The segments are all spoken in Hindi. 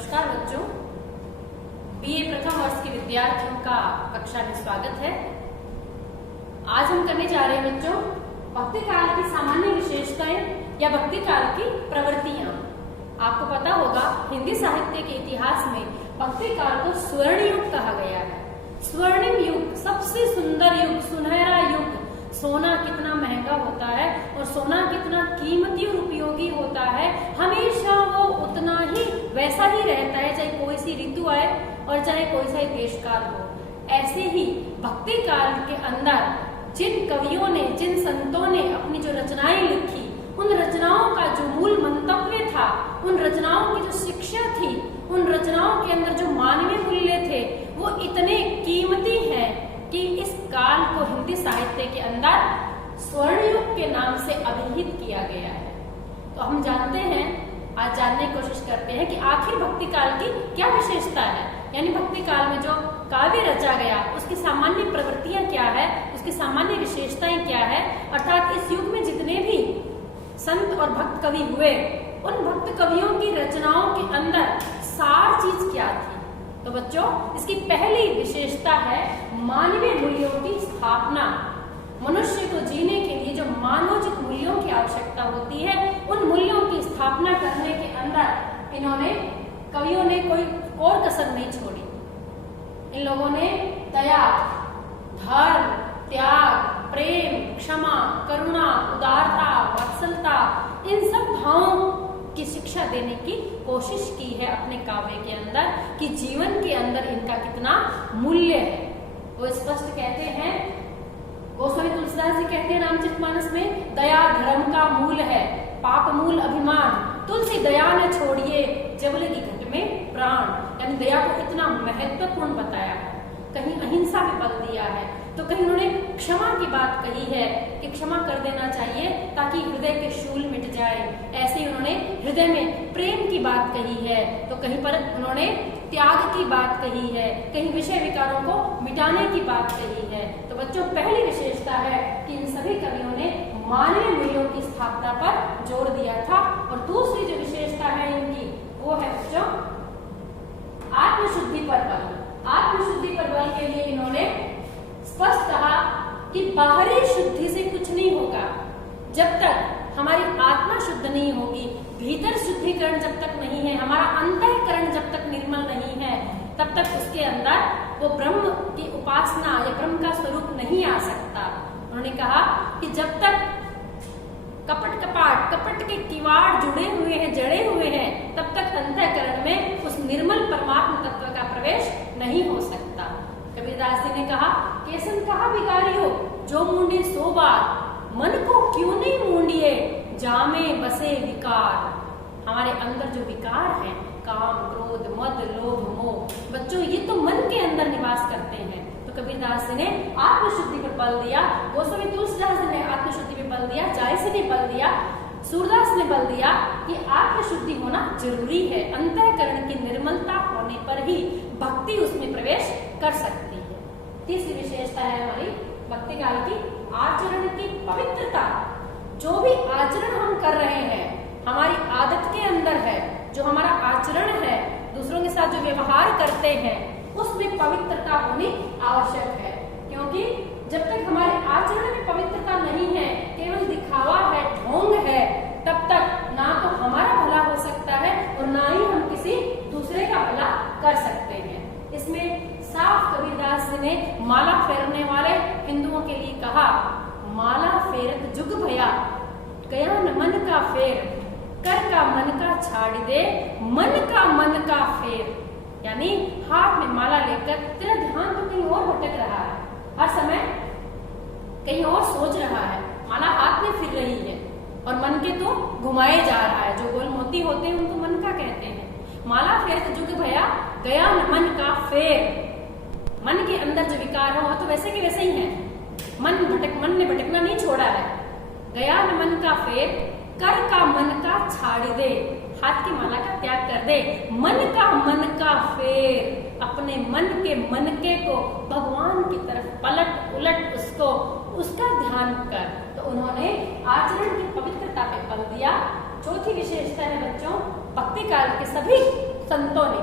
नमस्कार बच्चों, बीए प्रथम वर्ष के विद्यार्थियों का कक्षा में स्वागत है। आज हम करने जा रहे हैं बच्चों भक्ति काल की सामान्य विशेषताएं या भक्ति काल की प्रवृत्तियां। आपको पता होगा हिंदी साहित्य के इतिहास में भक्ति काल को स्वर्ण युग कहा गया है। स्वर्णिम युग, सबसे सुंदर युग, सुनहरा युग। सोना कितना महंगा होता है और सोना कितना कीमती और उपयोगी होता है, हमेशा वो उतना ही वैसा ही रहता है, चाहे कोई सी ऋतु आए और चाहे कोई सा देशकाल हो। ऐसे ही भक्ति काल के अंदर जिन कवियों ने, जिन संतों ने अपनी जो रचनाएं लिखी, उन रचनाओं का जो मूल मंतव्य था, उन रचनाओं की जो शिक्षा थी, उन रचनाओं के अंदर जो मानवीय मूल्य थे, वो इतने कीमती हैं कि इस काल को हिंदी साहित्य के अंदर स्वर्ण युग के नाम से अभिहित किया गया है। तो हम जानते हैं, आज जानने की कोशिश करते हैं कि आखिर भक्ति काल की क्या विशेषता है, यानी भक्ति काल में जो काव्य रचा गया उसकी सामान्य प्रवृत्तियां क्या है, उसकी सामान्य विशेषताएं क्या है, अर्थात इस युग में जितने भी संत और भक्त कवि हुए, उन भक्त कवियों की रचनाओं के अंदर सार चीज क्या थी। तो बच्चों, इसकी पहली विशेषता है मानवीय मूल्यों की स्थापना। मनुष्य को जीने के लिए जो मानवोचित मूल्यों की आवश्यकता होती है, उन मूल्यों की स्थापना करने के अंदर इन्होंने, कवियों ने कोई और कसर नहीं छोड़ी। इन लोगों ने दया, धर्म, त्याग, प्रेम, क्षमा, करुणा, उदारता, वत्सलता, इन सब भावों की शिक्षा देने की कोशिश की है अपने काव्य के अंदर, कि जीवन के अंदर इनका कितना मूल्य है। वो स्पष्ट कहते हैं, गोस्वामी तुलसीदास जी कहते हैं रामचरितमानस में, दया धर्म का मूल है, पाप मूल अभिमान, तुलसी दया न छोड़िए, जबल की घट में प्राण। यानी दया को इतना महत्वपूर्ण बताया है। कहीं अहिंसा भी बल दिया है, तो कहीं उन्होंने क्षमा की बात कही है कि क्षमा कर देना चाहिए ताकि हृदय के शूल मिट जाए। ऐसे ही उन्होंने हृदय में प्रेम की बात कही है, तो कहीं पर उन्होंने त्याग की बात कही है, कहीं विषय विकारों को मिटाने की बात कही है। तो बच्चों, पहली विशेषता है कि इन सभी कवियों ने मानवीय मूल्यों की स्थापना पर जोर दिया था। और दूसरी जो विशेषता है इनकी, वो है बच्चों आत्मशुद्धि पर बल। आत्मशुद्धि पर बल के लिए इन्होंने स्पष्ट कहा कि बाहरी शुद्धि से कुछ नहीं होगा, जब तक हमारी आत्मा शुद्ध नहीं होगी, भीतर शुद्धिकरण जब तक नहीं है, हमारा अंतःकरण जब तक निर्मल नहीं है, तब तक उसके अंदर वो ब्रह्म की उपासना या ब्रह्म का स्वरूप नहीं आ सकता। उन्होंने कहा कि जब तक कपट के किवाड़ जुड़े हुए हैं, जड़े हुए हैं, तब तक अंतःकरण में उस निर्मल परमात्मा तत्व का प्रवेश नहीं हो सकता। कबीरदास जी ने कहा, केसन कहा बिगाड़ियो, जो मूंडे सो बार, मन को क्यों नहीं मूंडिए, जामे बसे विकार। हमारे अंदर जो विकार है, काम, क्रोध, मद, लोभ, मोह, बच्चों ये तो मन के अंदर निवास करते हैं। तो कबीरदास जी ने आत्मशुद्धि पर बल दिया, गोस्वामी तुलसीदास जी ने आत्मशुद्धि पर बल दिया, जायसी ने बल दिया, सूरदास ने बल दिया कि आत्मशुद्धि होना जरूरी है। अंतःकरण की निर्मलता होने पर ही भक्ति उसमें प्रवेश कर सकती है। तीसरी विशेषता है हमारी भक्ति काल की आचरण की पवित्रता। जो भी आचरण हम कर रहे हैं, हमारी आदत के अंदर है, जो हमारा आचरण है, दूसरों के साथ जो व्यवहार करते हैं, उसमें पवित्रता होनी आवश्यक है। क्योंकि जब तक हमारे आचरण में पवित्रता नहीं है, केवल दिखावा है, ढोंग है, तब तक ना तो हमारा भला हो सकता है और ना ही हम किसी दूसरे का भला कर सकते हैं। इसमें साफ कबीरदास जी ने माला फेरने वाले हिंदुओं के लिए कहा, माला फेरत जुग भया, गया न मन का फेर, कर का मन का छाड़ दे, मन का फेर। यानी हाथ में माला लेकर तेरा ध्यान तो कहीं और भटक रहा है, हर समय कहीं और सोच रहा है, माला हाथ में फिर रही है और मन के तो घुमाए जा रहा है। जो गोल मोती होते हैं उनको मन का कहते हैं। माला फेर जुग भया, गया न मन का फेर। मन के अंदर जो विकार हो तो वैसे के वैसे ही है, मन ने भटकना नहीं छोड़ा है। गया न मन का फेर, कर का मन का छाड़ दे, हाथ की माला का त्याग कर दे, मन का फेर, अपने मन के को भगवान की तरफ पलट उलट उसको, उसका ध्यान कर। तो उन्होंने आचरण की पवित्रता पे बल दिया। चौथी विशेषता है बच्चों भक्ति काल के सभी संतों ने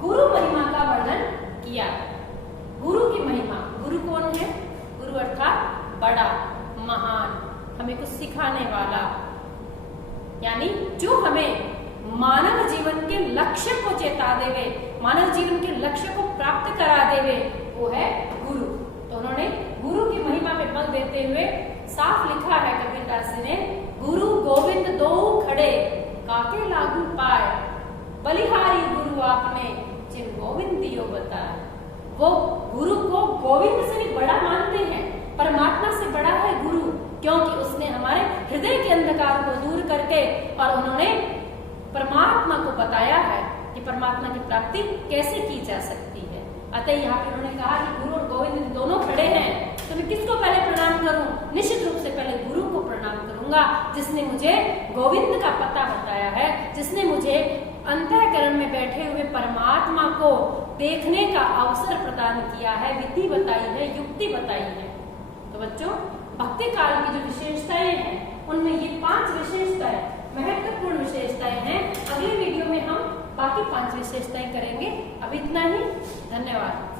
गुरु महिमा का वर्णन किया। गुरु की महिमा, गुरु कौन है? गुरु अर्थात बड़ा, महान, हमें कुछ सिखाने वाला, यानी जो हमें मानव जीवन के लक्ष्य को चेता देवे, मानव जीवन के लक्ष्य को प्राप्त करा देवे, वो है गुरु। तो उन्होंने गुरु की महिमा पे बल देते हुए साफ लिखा है कबीरदास जी ने, गुरु गोविंद दो खड़े काके लागू पाए, बलिहारी गुरु आपने जिन गोविंद दियो बताए। वो गुरु को गोविंद से भी बड़ा मानते हैं, परमात्मा से बड़ा है गुरु, क्योंकि उसने हमारे हृदय के अंधकार को दूर करके और उन्होंने परमात्मा को बताया है कि परमात्मा की प्राप्ति कैसे की जा सकती है। अतः यहाँ पे उन्होंने कहा कि गुरु और गोविंद दोनों खड़े हैं, तो मैं किसको पहले प्रणाम करूं? निश्चित रूप से पहले गुरु को प्रणाम करूंगा, जिसने मुझे गोविंद का पता बताया है, जिसने मुझे अंतःकरण में बैठे हुए परमात्मा को देखने का अवसर प्रदान किया है, विधि बताई है, युक्ति बताई है। तो बच्चों, भक्ति काल की जो विशेषताएं हैं उनमें ये 5 विशेषताएं महत्वपूर्ण विशेषताएं हैं। अगले वीडियो में हम बाकी 5 विशेषताएं करेंगे। अब इतना ही, धन्यवाद।